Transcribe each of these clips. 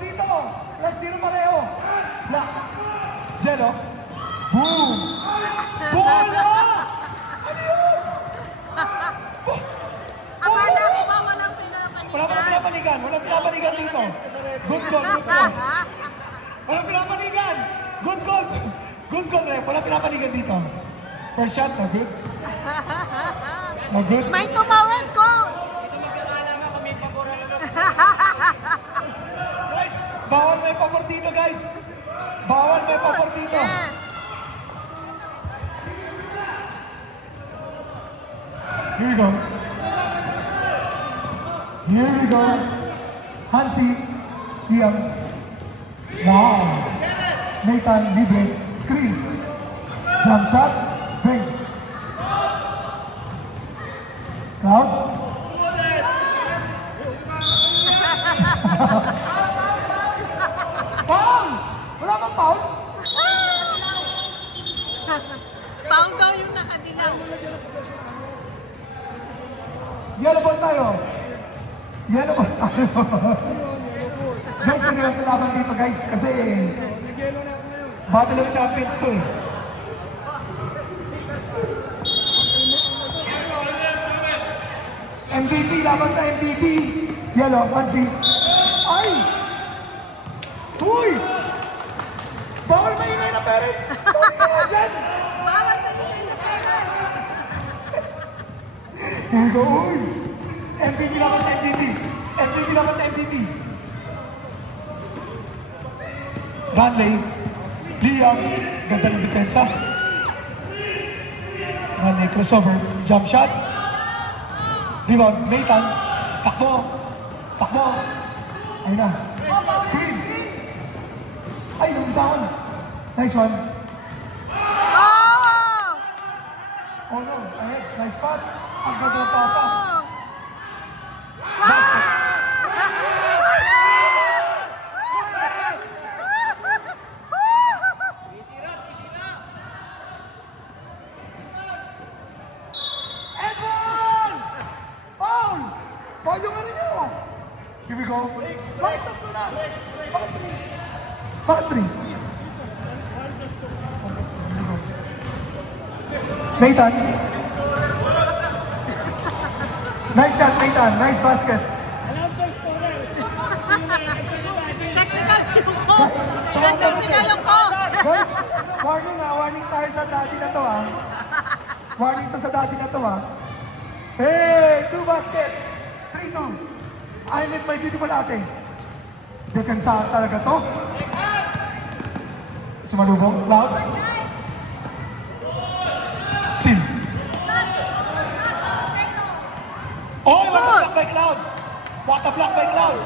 dito. Red zero pareho. Black. Yellow. Boom! Bola! Ano yun? Akala ko ba walang pinapanigan? Walang pinapanigan. Walang pinapanigan dito. Good goal, good goal. Walang pinapanigan. Good goal. Good goal, ref. Walang pinapanigan dito. First shot, no good. No good. May tumawid, coach! Guys, bawal may pabor dito, guys. Bawal may pabor dito. Yes! Here we go. Here we go. Hansi, Liam. Wow. Nathan, libre. Screen. Jump shot. Bang. Cloud. Foul! Wala bang foul? Foul daw yung nakadilaw. Yellow ball tayo. Yellow ball tayo. Guys, hindi lang sa laban dito, guys. Kasi Battle of Champions to eh. MVP, laban sa MVP. Yellow, Hansi. Ay! Uy! Bawal maingay na parents! Bawal kaya dyan! Bawal na yung Here we go, uy! MVP laban sa MVP. MVP laban sa MVP. Bradley. Liam. Ganda ng depensa. Bradley, crossover. Jump shot. Rebound. Nathan. Takbo. Takbo. Ayun na. Screen. Ay, down. Nice one. Oh! Oh no, ahead. Nice pass. Ang ganda ng pasa. Wow! Edwin! Foul! Foul yung ano nyo. Here we go. Bakit tatlo na? Bakit three? Bakit three? Nathan. Nice shot, Nathan. Nice basket. Technical yung coach! Technical yung coach! Guys, warning ha. Warning tayo sa daddy na to ha. Warning to sa daddy na to ha. Hey, 2 baskets. 3-2. I met my beautiful ate. Dekansahan talaga to. Sumalubong. Cloud. Steal. Oh, what a block by Cloud. What a block by Cloud.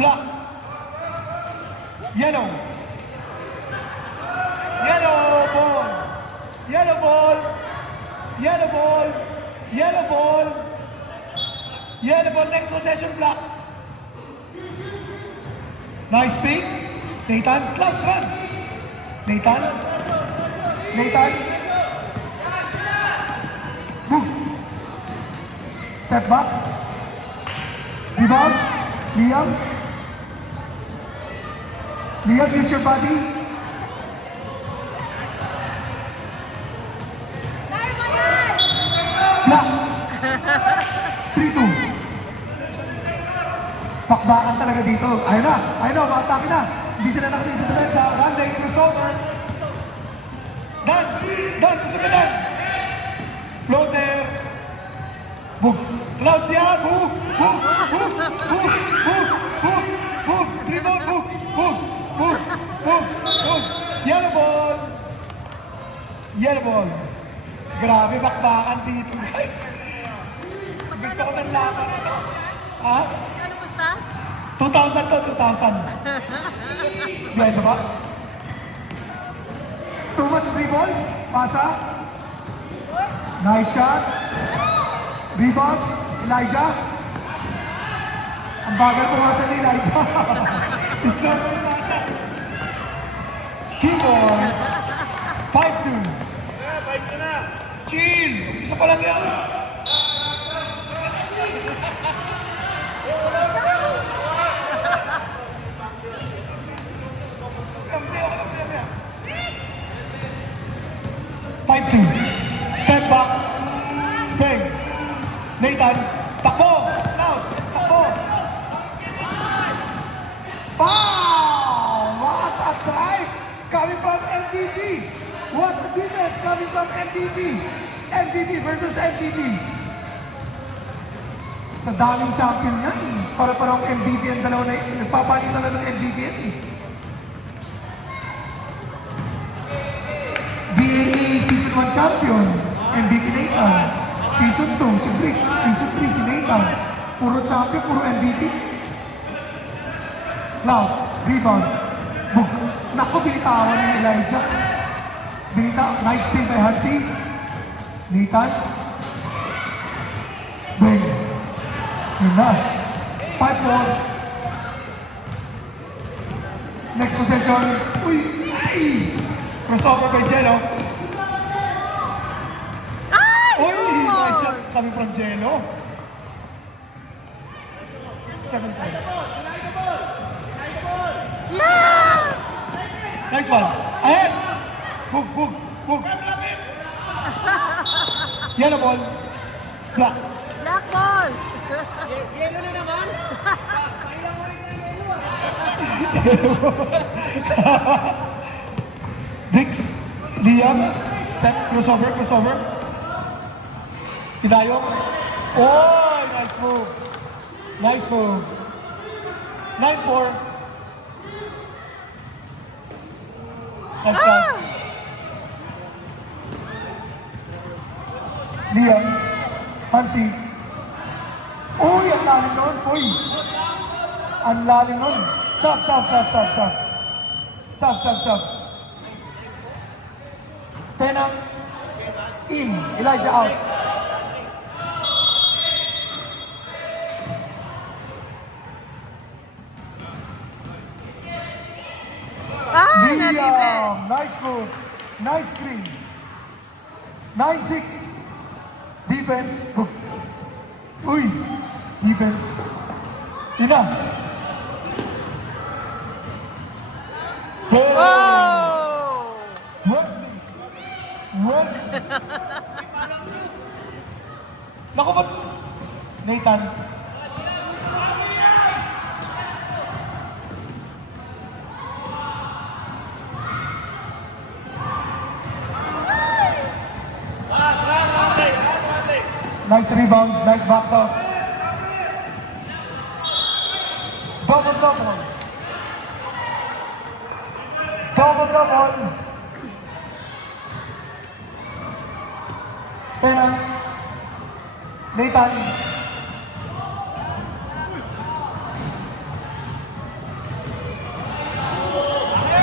Block. Yellow. Yellow ball. Yellow ball. Yellow ball. Yellow ball. Yellow ball. Next possession block. Nice pick. Nathan. Cloud, run. Nathan. Nathan. Move. Step back. Rebound. Liam. Liam, use your body. Block. 3-2. Pakbakan talaga dito. Ayun na. Ayun na. Makatake na. Hindi sila nakatingin sa depensa. Randy, crossover. Dan. Dan. Gusto ka Dan. Floater. Move. Cloud yan. Move. Move. Move. Move. Move. Move. Move. Dribble. Move. Move. Move. Move. Move. Yellow ball. Yellow ball. Grabe, bakbakan dito, guys. Gusto ko ng laban ito. Ha? Ano basta? 2,000 to, 2,000. Blind ba? Too much dribble. Pasa. Nice shot. Rebound. Elijah. Ang bagal po nga sa ni Elijah. Isa na Elijah. Keyboard. 5-2. Chill! Isa pa lang yan! Step back. Bang. Nathan. Takbo. Now. Takbo. Wow! What a drive coming from MVP. What a defense coming from MVP. MVP versus MVP. Sa daming champion yan. Para-parang MVP ang dalawa na yun. Nagpapalitan na ng MVP yan eh. BAA Season 1 champion. MVP Nathan. Season 2 si Brick. Season 3 si Nathan. Puro champion, puro MVP. Now, rebound. Boom. Naku, binitawan ni Elijah. Nice steal by Hansi. Nathan. Bang. Yun na. 5-4. Next possession. Uy! Ay! Crossover by Jello. Uy! Nice shot coming from Jello. 7-4. Yeah! Nice one. Ahead! Boog, boog, boog. Yellow ball. Black. Black ball! Yelo na naman. Bricks. Liam. Step. Crossover, crossover. Pinayong. Oh! Nice move. Nice move. 9-4. Nice shot. Liam. Hansi. Uy, ang lalim nun. Uy. Ang lalim nun. Sub. Sub. Penang. In. Elijah out. Nalibre. Liam. Nice move. Nice screen. 9-6. Defense. Uy. Defense. Ina. Hey. Oh! Wesley. Naku, ba't? Nathan. Nice rebound, nice box out. Double. Pena. Nathan.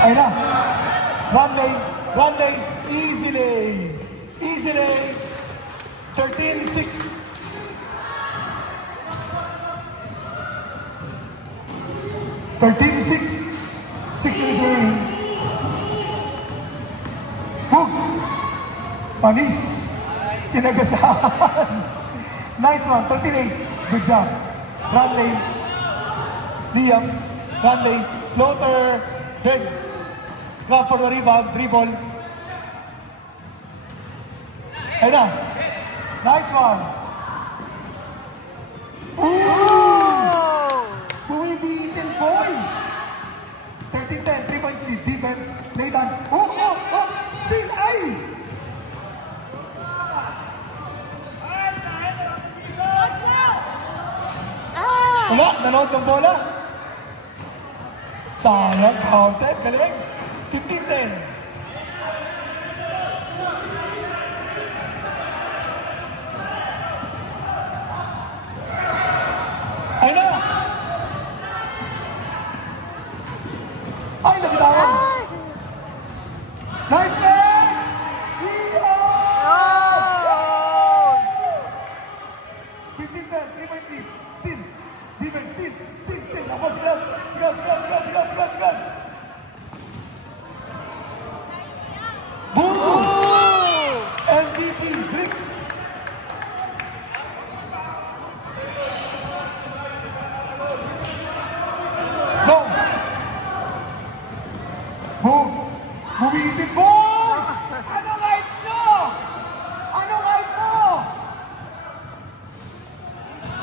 Ayun na. One lane. Easy lane. 13-6. 6 minutes remaining. Hook. Panis. Sinagasahan. Nice one. 38. Good job. Bradley. Liam. Bradley. Floater. Big. Grab for the rebound. Dribble. Ayun na. Nice one. Oh! Bumibitin boy. 13-10. 3-point lead. Defense. Nathan. Oh. Still ay. Wala. Nanood ng bola. Sayang. Counted. Galing. 15-10. Ayun na! Ay, nabitawan! Nice man! Oh! 15-10, 3-point lead. Still. Defense, still. Ako, sigal.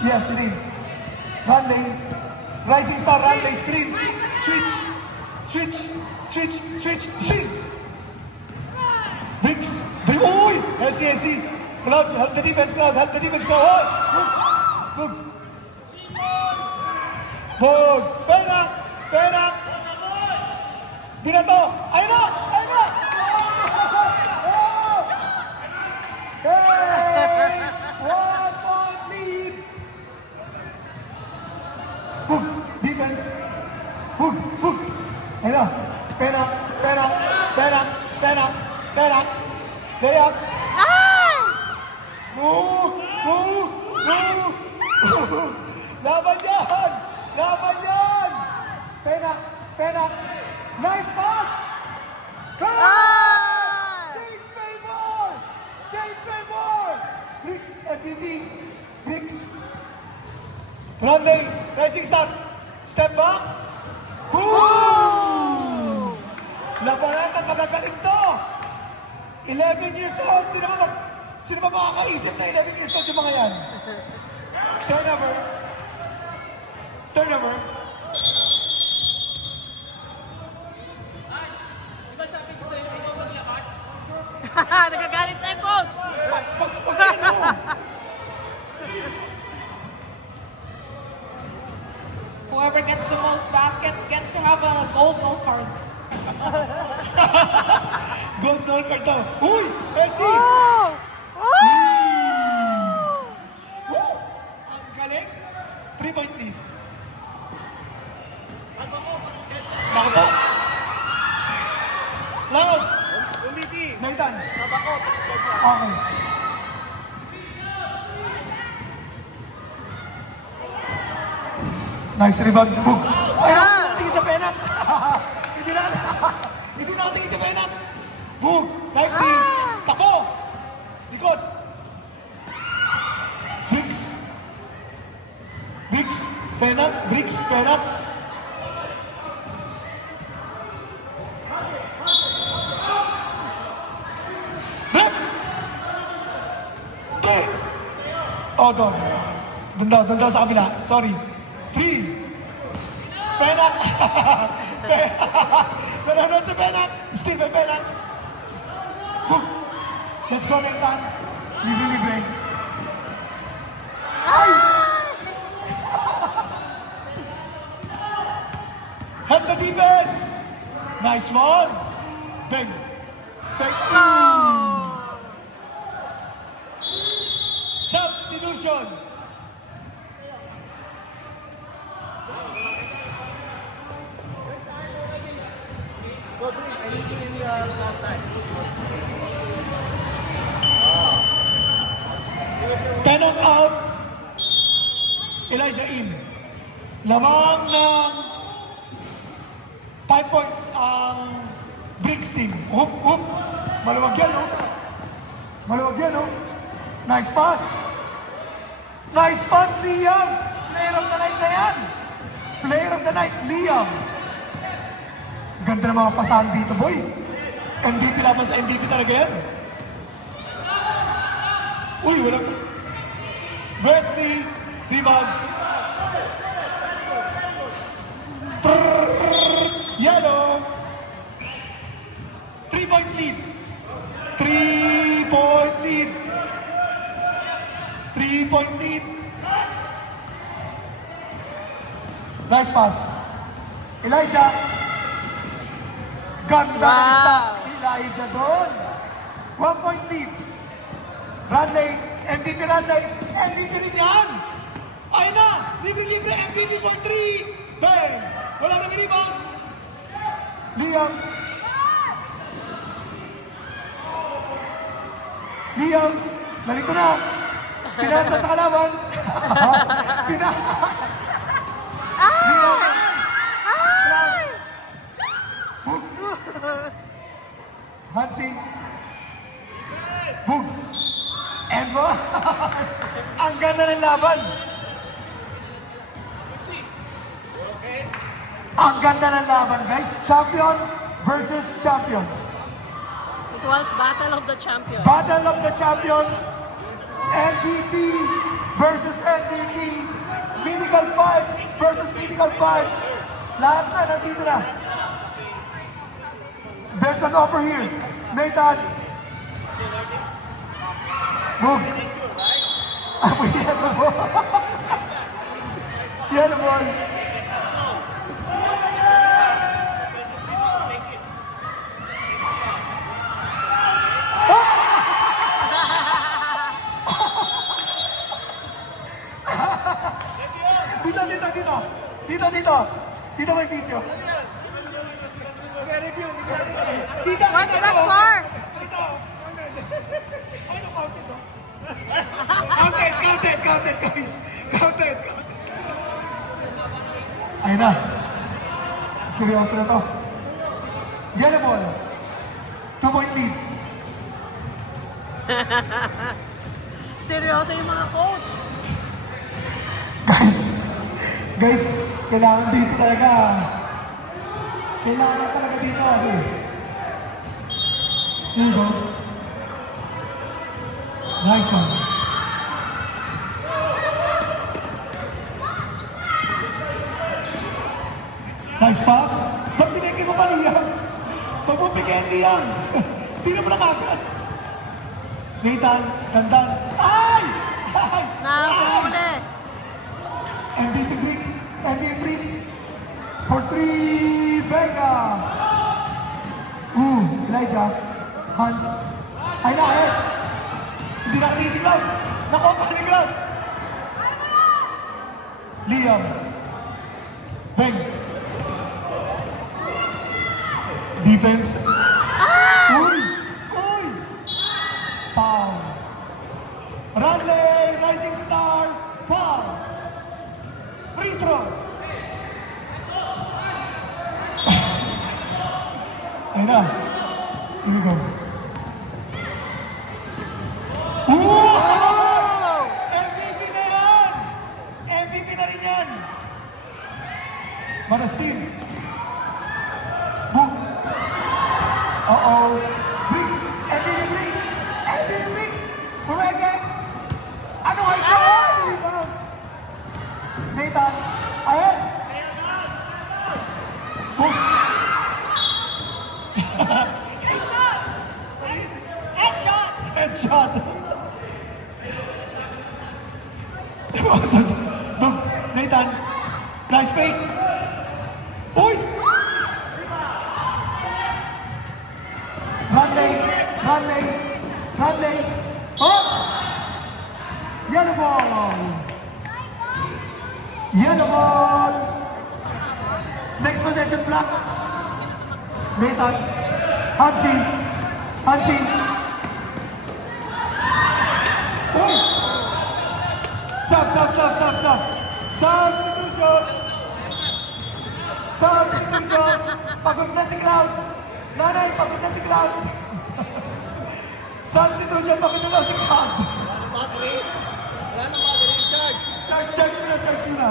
Yes, screen. Runway. Rising Star, runway, screen. Switch. Switch. Switch. Switch. Swing. Bricks. Uy! SC. Cloud, help the defense, Cloud. Help the defense, Cloud. Hook. Hook. Perak. Perak. Doon na to. Ayun na! Ayun na! Oh! Hey! 1 point lead! Hook. Defense. Hook. Hook. Ayun na. Perak. Perak. Perak. Perak. Perak. Perak. Hook! Hook! Hook! Laban yan! Laban yan! Perak! Perak! Nice pass! Change favor! Change favor! Bricks, FPV. Bricks. Runway. Racing start. Step back. Boom! Labanan ang magagaling to! 11 years old! Sino ba makakaisip na 11 years old yung mga yan? Turnover. Turnover. Nagagalit na yung coach! Pagsano? Whoever gets the most baskets gets to have a gold card. Gold card daw. Uy! Messi! Oh! Woo! Ang galing. 3-point lead. Bako po. Loud! Nathan. Okay. Nice rebound. Book. Ay, nakatingin sa penat. Hindi nakatingin sa penat. Book. Nice team. Tako. Likod. Bricks. Bricks. Penat. Bricks. Penat. Oh, doon. Doon daw sa kabila. Sorry. 3. Penat. Nanonood si Penat. Steven Penat. Hook. Let's go, Nathan. Libre. Ay! Help the defense. Nice one. Bang. Substitution. Tenok out. Elijah in. Lamang ng 5 points ang Bricks team. Oop. Maluwag yan, oh. Nice pass. Nice pass, Liam. Player of the night na yan. Player of the night, Liam. Ganda ng mga pasahan dito, boy. MVP laban sa MVP talaga yan. Uy, walang... Wesley, rebound. Yellow. 3-point lead. 3-point lead. 3-point lead. Nice pass. Elijah. Ganda ng stop. Elijah doon. 1-point lead. Runley. MVP Runley. MVP rin yan. Ayun na. Libre. MVP for 3. Bang. Wala nang rebound. Liam. Narito na. Pinasa sa kalaban. Liam. Hansi. Boom. And ang ganda ng laban. Ang ganda ng laban, guys. Champion versus champion. It was Battle of the Champions. Battle of the Champions. MVP versus MVP. Mythical 5 versus Mythical 5. Lahat na, nandito na. There's an offer here. Nathan. Move. Yellow ball. Yellow ball. Dito may video. What's the score? Counted, guys. Counted. Ayun na. Seryoso na to. Yellow ball. 2-point lead. Seryoso yung mga coach. Guys, kailangan dito talaga. Kailangan talaga dito. Here you go. Nice one. Nice pass. Ba't pinigay mo pa niyan? Pag mo pigyan yan. Hindi na mo nakagad. Nathan, dandan. Ay! Ay! Nakahuli. MVP bricks for 3, Vega. Elijah. Hans. Ay na, eh. Hindi natin si Cloud. Nako, ni Cloud. Liam. Beng. Defense. Uy! Foul. Radley, Rising Star. Foul. Free throw. Ayun na. Here we go. MVP na yan! MVP na rin yan! Marasin. Boom. Uh-oh. Briggs. MVP Briggs. MVP Briggs. Pumeke. Ano ay ito? Nathan. Ayan. Boom. Headshot. Boom. Nathan. Nice fake. Uy! Radley. Oh! Yellow ball. Next possession block. Nathan. Hansi. Uy! Substitution. Pagod na si Cloud. Nanay, pagod na si Cloud. Substitution, pagod na si Cloud. Wala nang battery charge. Charge muna.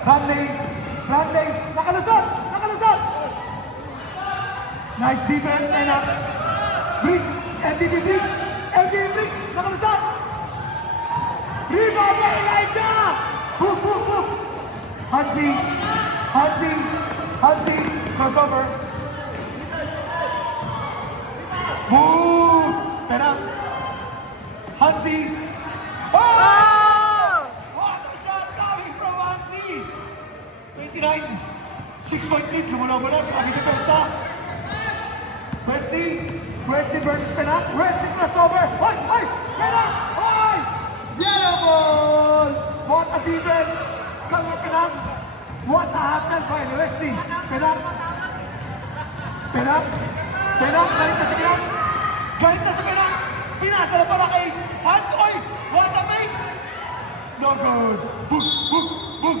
Radley. Nakalusot. Nice defense, and Briggs. MVP Briggs. Nakalusot. Rebound by Elijah. Boom. Hansi. Crossover. Boom. Penak. Hansi. Oh! What a shot coming from Hansi. 29. 6-point lead. Lumulaw mo na. Kami depensa. Wesley versus Penak. Wesley crossover. Hoy! Penak! Hoy! Yellow ball! What a defense! Cover Penak! What a hustle by Wesley! Penak! Galit na si Penak! Pinasa na para kay Hans! Oy! What a make! No good! Boom!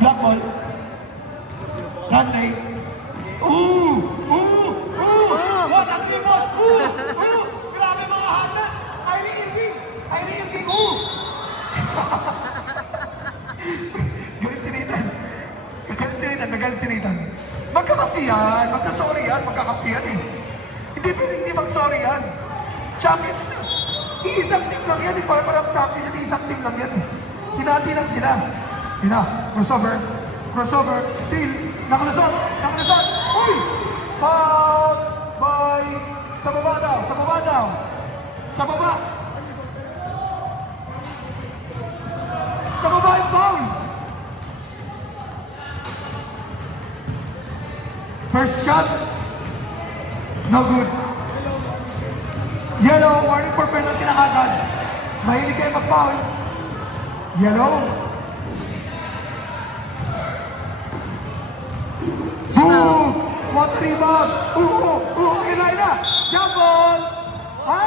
Black ball. Radley. What a tripod! Grabe mga hatas! Irene Irving! Galit si Nathan. galit si Nathan. Magkakampi yan, magkasorry yan, magkakampi yan eh. Hindi mag-sorry yan. Champions na. Iisang team lang yan eh, parang champion yan, iisang team lang yan eh. Hinati lang sila. Yun na, crossover, steal, nakalusot. Uy! Foul by, sa baba daw. Sa baba yung foul. First shot, no good. Yellow, warning for penalty na agad. Mahilig kayo mag-foul. Yellow. Boom! What rebound? Kinay na! Jump ball! Ha?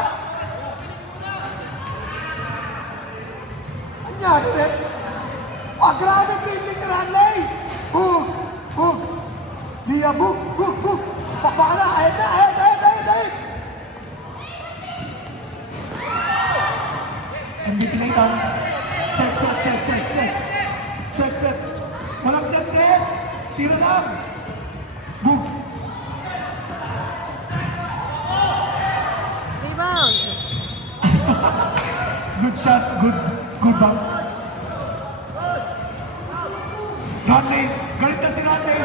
Anyari rin? Grabe dribbling ni Ranley! Boom! Dia, boom! Pakbaka na! Ayun na! MVP na ito. Set. Walang set. Tira lang. Boom. Rebound. Good shot. Good bang. Ranley. Galit na si Ranley.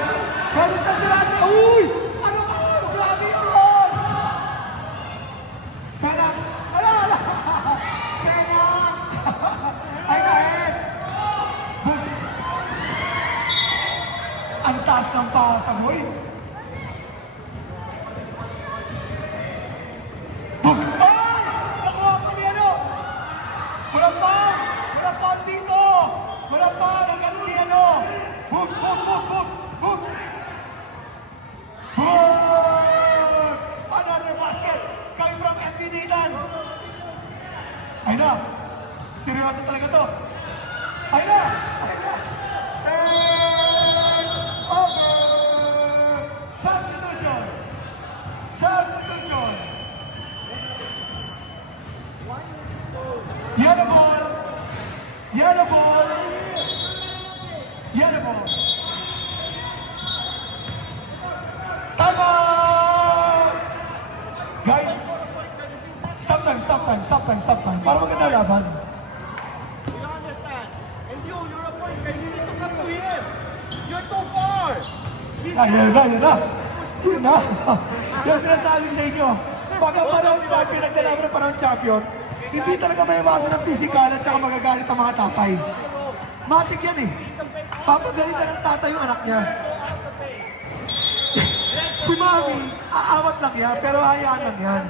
Uy! Ano ka? Grabe yun! Pena. Ay, kahit. Boom. Ang taas ng paa sa boy. Boom. Ay! Nakuha ko ni ano? Walang pa dito. Walang pa. Nagano ni ano? Boom. Another basket. Coming from FB Nathan. Ay na. Seryoso talaga to. Ay na. Over. Substitution. Yellow ball. Time out! Guys, stop time. Para maganda laban. You understand? And you're a point guard. You need to come to him. You're too far. Yun na. Yung sinasabi sa inyo, pagka panahon champion, nagdalaman ng panahon champion, hindi talaga may iwasan ng physical at saka magagalit ang mga tatay. Matik yan eh. Papagalitan ng tatay yung anak niya. Si Mami, aawat lang yan, pero hayaan lang yan.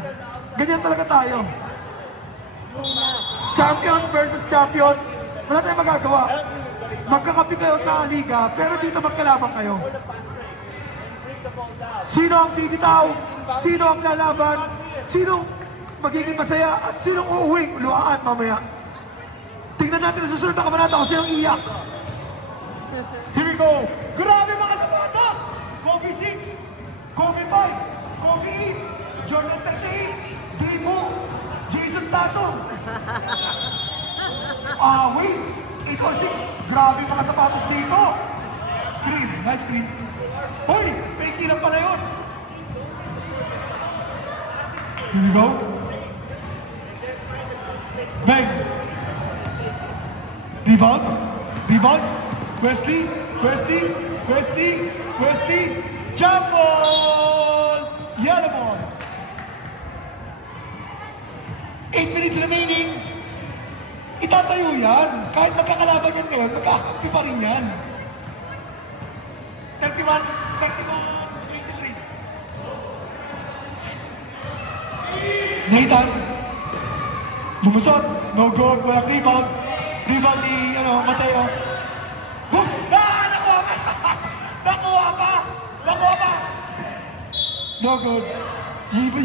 Ganyan talaga tayo. Champion versus champion, wala tayong magagawa. Magkakapi kayo sa liga, pero dito magkalaban kayo. Sino ang bibitaw? Sino ang lalaban? Sino magiging masaya? At sino uuwing luhaan mamaya? Tingnan natin ang susunod na kabanata kung sino ang iyak. Here we go. Grabe mga sapatos! Kobe 6, Kobe 5, Kobe 8, Jordan 38, Dimo, Jason Tatum. Wait, 8 or 6. Grabe mga sapatos dito. Screen, nice screen. Hoy, may kilang pala yun. Here we go. Bang. Rebound. Wesley. Jump ball. Yellow ball. 8 minutes remaining. Itatayo yan. Kahit magkakalaban yan ngayon, magkakampi pa rin yan. 31, 23. Nathan. Lumusot. No good. Walang rebound. Rebound ni, Mateo. Boom! Nakuha pa! No good.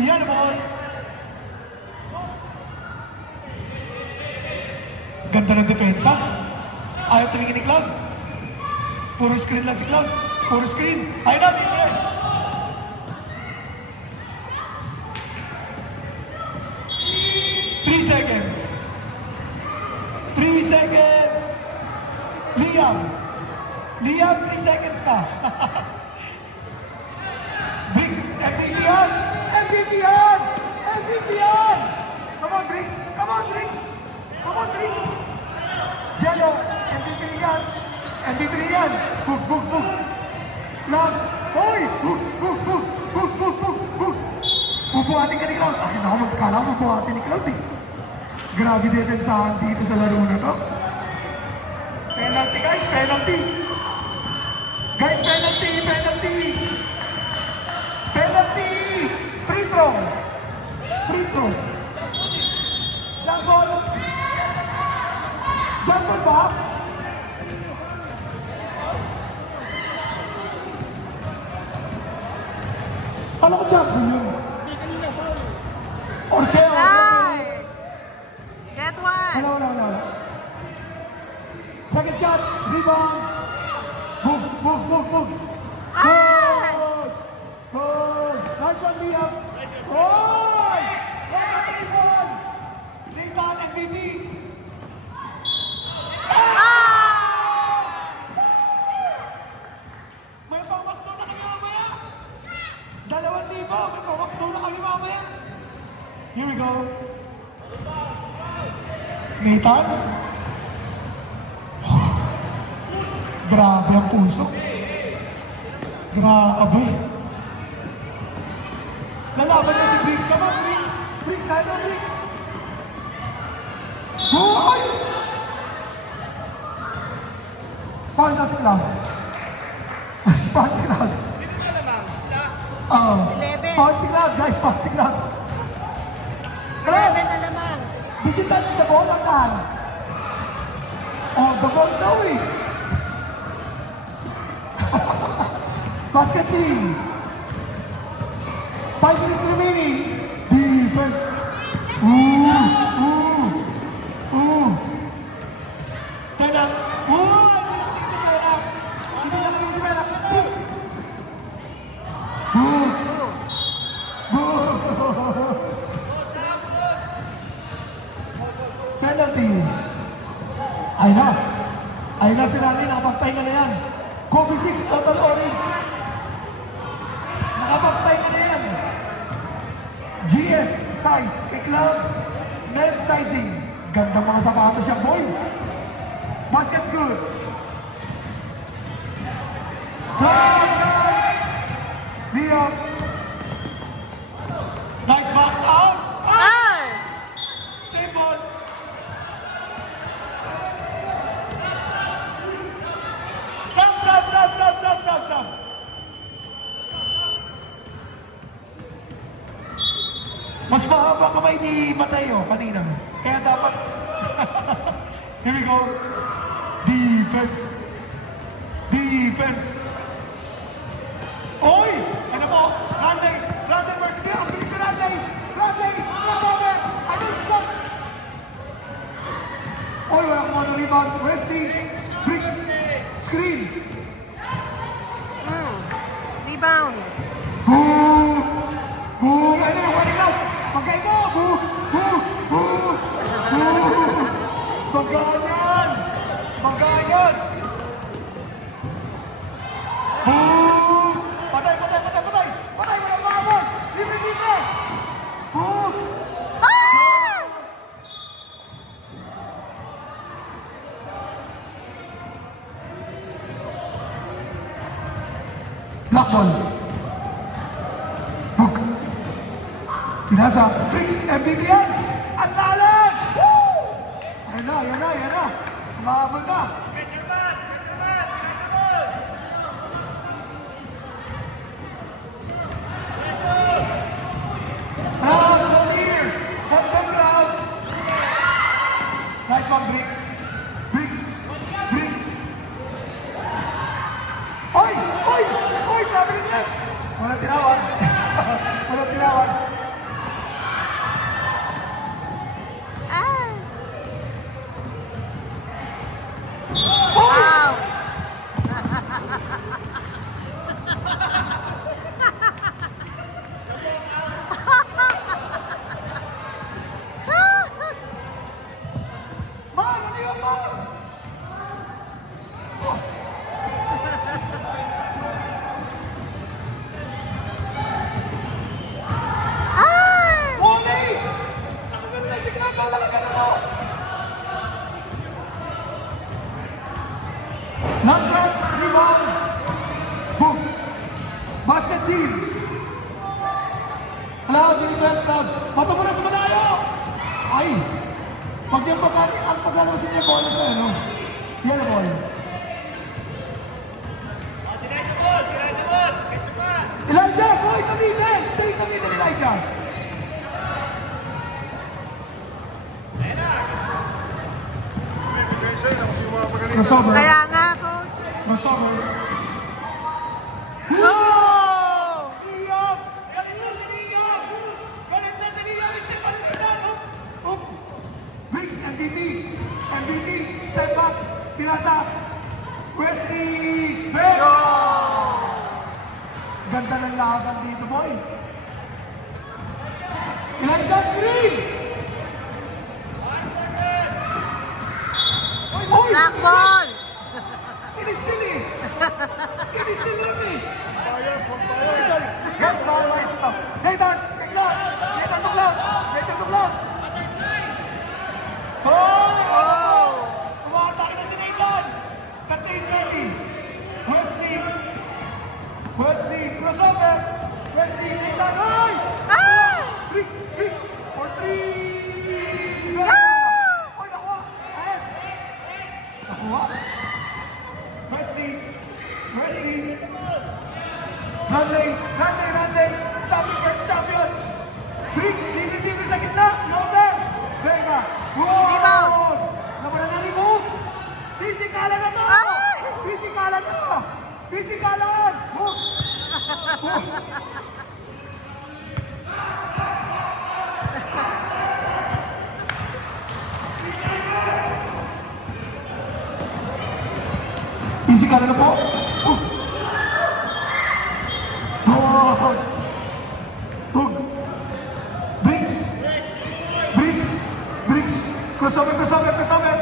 Yan ang ball. Ganda ng depensa. Ayaw tumingin ni Cloud. Puro screen lang si Cloud. Puro screen. Ayaw na, libre. Three seconds. Liam, 3 seconds ka. yan. MVP yan. Bug. Lang. Hoy! Bug. Bubuhatin ka ni Cloud. Ay, naku, magkala ko bubuhatin ni Cloud eh. Grabe depensahan dito sa laro na to. Penalty guys, penalty. Guys, penalty. Free throw. Jump ball ba? Alam ko jump ball yun. Orteo. Get one. Wala. Second shot, rebound. Boom. Good. Nice one, Liam. Good. Rebound, MVP. May pamakto na kami mamaya. 2,000. May pamakto na kami mamaya. Here we go. Nathan. Grabe ang puso. Grabe. Lalaban niya si Briggs. Come on, Briggs, kaya na, Briggs. Hoy! Paano na si Cloud? Paano si Cloud? Paano si Cloud, guys? Paano si Cloud? Cloud! Did you touch the ball or not? Oh, the ball daw eh. Basket team. 5 minutes remaining. Defense. Kaya hindi lang yung simera. Penalty. Ayun na sila rin. Nakapagpahinga na yan. Kobe 6, total orange. Nakapagpahinga na yan. GS size, Cloud, med sizing. Gandang mga sapatos siya, boy. Basket's good. Cloud. Liam. Nice box out. Same ball. Stop. Mas mahaba kamay ni Mateo kanina. Kaya dapat... Here we go. Defense. Oy! Ano po? Randy versus Bill. Ang bilis si Randy, crossover. I mean, shot. Oy, walang kumano rebound. Westy, Briggs, screen. Rebound. Boo! Ano yung running out? Pagkay mo! Boo! Maganyan! Boo! Patay! Walang mahabol! Libre! Boo! Black ball. Book. Pinasa. Briggs, MVP yan! Ang lalan! Woo! Ayan na. Mahabol na. Get your man! Crowd, go here! Help them, crowd! Nice one, Briggs. Oy! Grabe rin yan! Walang tinawan. Wow. Ano yun, man? crossover. Kaya nga, coach. Crossover. Oh! Iyam! Galit na si Iyam! Galit na si Iyam! Step back na! Briggs, MVP! MVP! Step back! Pinasa! Wesley! Bell! Ganda ng laban dito, boy! Elijah Green! Oy! Black ball! Kinistin eh! Kinistin lang eh! Guys, bawal stop. Nathan! Tignan! Nathan tuklot! Nathan tuklot! Oh! Umatake na si Nathan! 13-30! Wesley! Wesley! Crossover! Wesley! Nathan! Ay! Ah! Briggs! Briggs! For 3! Oy, nakuha! Ayan! Nakuha! Wesley! Wesley! Runway! Runway! Runway! Champion versus champion! Briggs! Libre-libre sa gitna! Loader! Vega! Wow! Nawala na reboot! Pisikalan na to! Ay! Pisikalan na! Pisikalan! Hook! Hook! Pisikalan na po! Hook! Hook! Hook! Briggs! Briggs! Briggs! Crossover! Crossover! Crossover!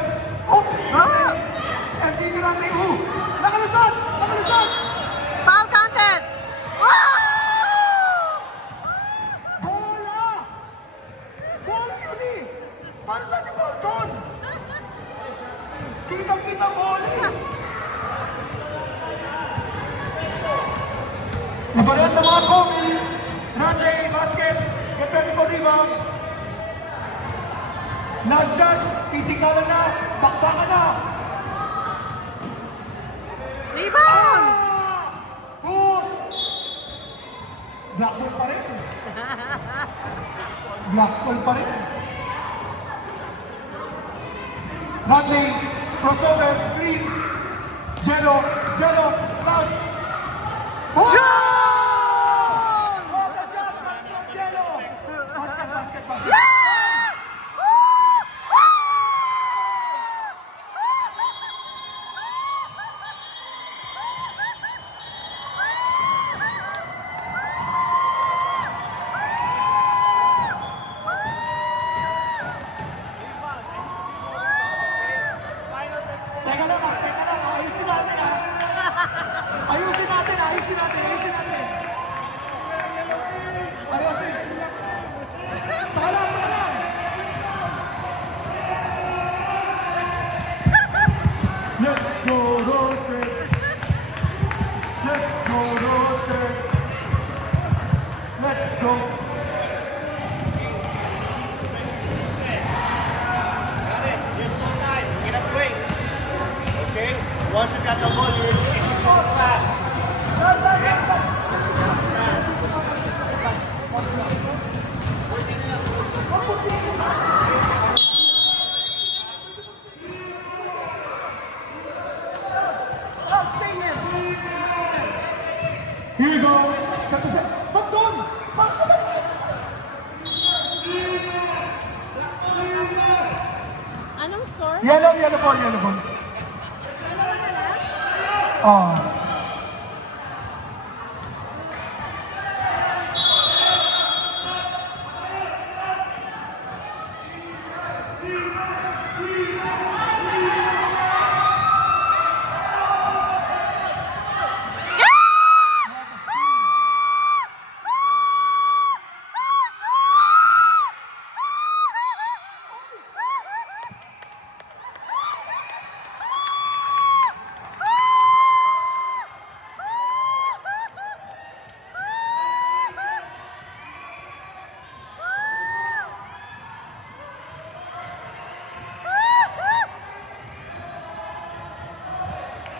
Oh! Runway! MVP runway! Oh! Nakalusot! Nakalusot! Foul counted! Wow! Bola! Bola yun eh! Para saan yung ball doon? Kitang-kita bola eh! Nabarehan ng mga Komis! Runway! Basket! Get ready for rebound! Last shot! Pisikalan na! Bakbakan na! Rebound! Good! Black ball pa rin. Black ball pa rin. Runway, crossover, screen, Jello, Jello, cloud. Oh! What a shot from Jello! Basket, basket, basket. Teka lang, ayusin natin ah. Ayusin natin, ayusin natin, ayusin natin. Ayusin. Taka lang, taka lang. Let's go, Roses. Let's go, Roses. Let's go. Okay? Once you got the ball, you're execute fast. Here we go. Ba't doon? Bakit ba? Anong score? Yellow, yellow ball, yellow ball. Oh.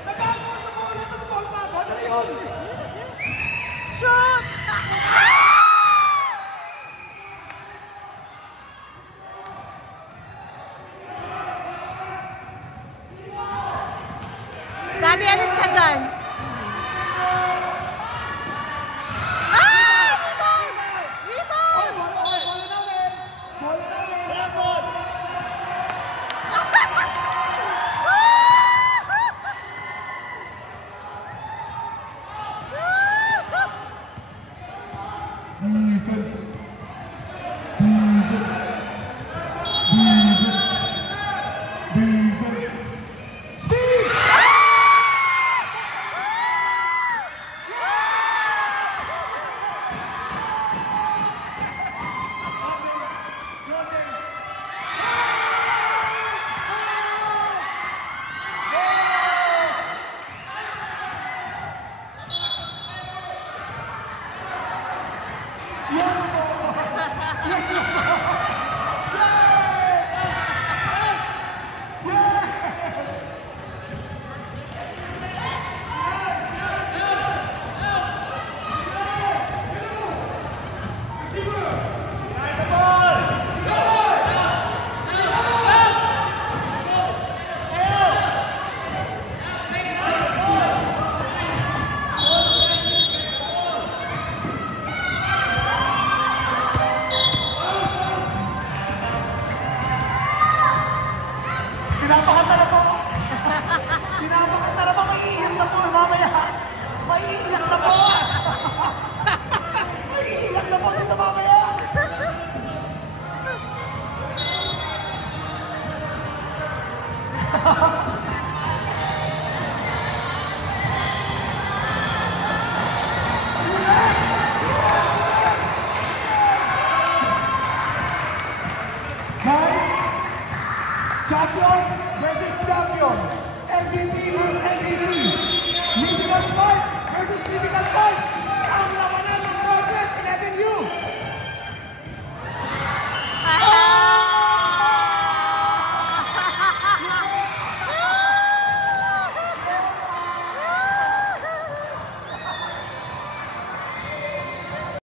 Nagagawa sa bola, tapos ball na. Ano yun?